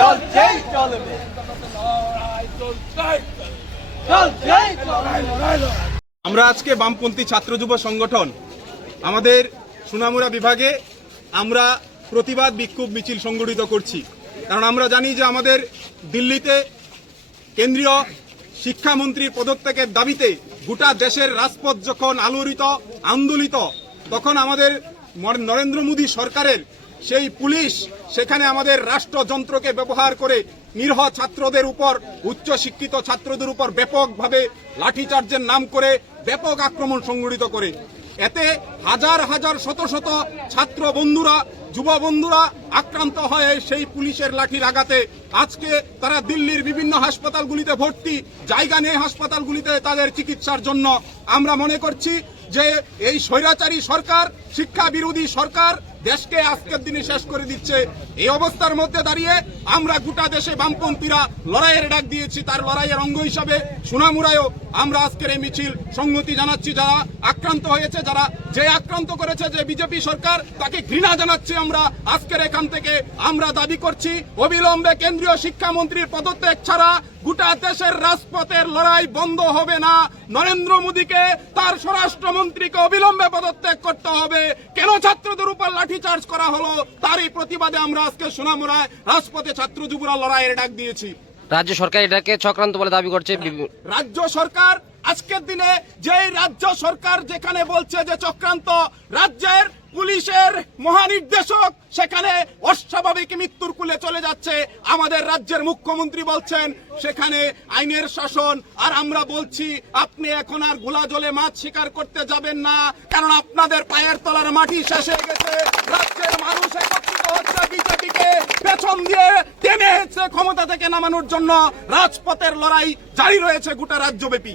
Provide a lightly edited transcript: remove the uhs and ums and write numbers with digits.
চলছেই চলবে, চলছেই চলবে। আমরা আজকে বামপন্থী ছাত্র যুব সংগঠন আমাদের সোনামুড়া বিভাগে আমরা প্রতিবাদ বিক্ষোভ মিছিল সংগঠিত করছি। কারণ আমরা জানি যে আমাদের দিল্লিতে কেন্দ্রীয় শিক্ষামন্ত্রীর পদত্যাগের দাবিতে গোটা দেশের রাজপথ যখন আলোড়িত আন্দোলিত, তখন আমাদের নরেন্দ্র মোদী সরকারের সেই পুলিশ সেখানে আমাদের রাষ্ট্রযন্ত্রকে ব্যবহার করে নিরীহ ছাত্রদের উপর, উচ্চ শিক্ষিত ছাত্রদের উপর ব্যাপকভাবে লাঠিচার্জের নাম করে ব্যাপক আক্রমণ সংঘটিত করে। এতে হাজার হাজার শত শত ছাত্র বন্ধুরা, যুব বন্ধুরা আক্রান্ত হয়ে সেই পুলিশের লাঠির আঘাতে আজকে তারা দিল্লির বিভিন্ন হাসপাতালগুলিতে ভর্তি, জায়গা নেই হাসপাতালগুলিতে তাদের চিকিৎসার জন্য। আমরা মনে করছি যে এই স্বৈরাচারী সরকার, শিক্ষা বিরোধী সরকার দেশকে আজকের দিনে শেষ করে দিচ্ছে। এই অবস্থার মধ্যে দাঁড়িয়ে আমরা গোটা দেশে বামপন্থীরা লড়াইয়ের ডাক দিয়েছি। তার লড়াইয়ের অঙ্গ হিসাবে সোনামুড়ায়ও আমরা আজকের এই মিছিল সংহতি জানাচ্ছি। যারা আক্রান্ত হয়েছে, যে আক্রান্ত করেছে যে বিজেপি সরকার, তাকে ঘৃণা জানাচ্ছি আমরা আজকের এখান থেকে। আমরা দাবি করছি অবিলম্বে কেন্দ্রীয় শিক্ষামন্ত্রীর পদত্যাগ ছাড়া গোটা দেশের রাজপথের লড়াই বন্ধ হবে না। নরেন্দ্র মোদীকে, তার স্বরাষ্ট্রমন্ত্রীকে অবিলম্বে পদত্যাগ করতে হবে। কেন ছাত্রদের উপর লাঠিচার্জ করা হলো, তারই প্রতিবাদে আমরা আজকে সোনামুড়ায় রাজপথে ছাত্র যুবরা লড়াইয়ের ডাক দিয়েছি। রাজ্য সরকার এটাকে চক্রান্ত বলে দাবি করছে। রাজ্য সরকার আজকের দিনে যেই রাজ্য সরকার যেখানে বলছে যে চক্রান্ত, রাজ্যের পুলিশের মহানির্দেশক সেখানে অস্বাভাবিক মৃত্যুর কুলে চলে যাচ্ছে। আমাদের রাজ্যের মুখ্যমন্ত্রী বলছেন সেখানে আইনের শাসন, আর আমরা বলছি আপনি এখন আর গোলা জলে মাছ শিকার করতে যাবেন না, কারণ আপনাদের পায়ের তলার মাটি শেষ হয়ে গেছে। রাজ্যের মানুষ একত্রিত হচ্ছে বিজেপিকে পেছন দিয়ে টেনে ক্ষমতা থেকে নামানোর জন্য। রাজপথের লড়াই জারি রয়েছে গোটা রাজ্যব্যাপী।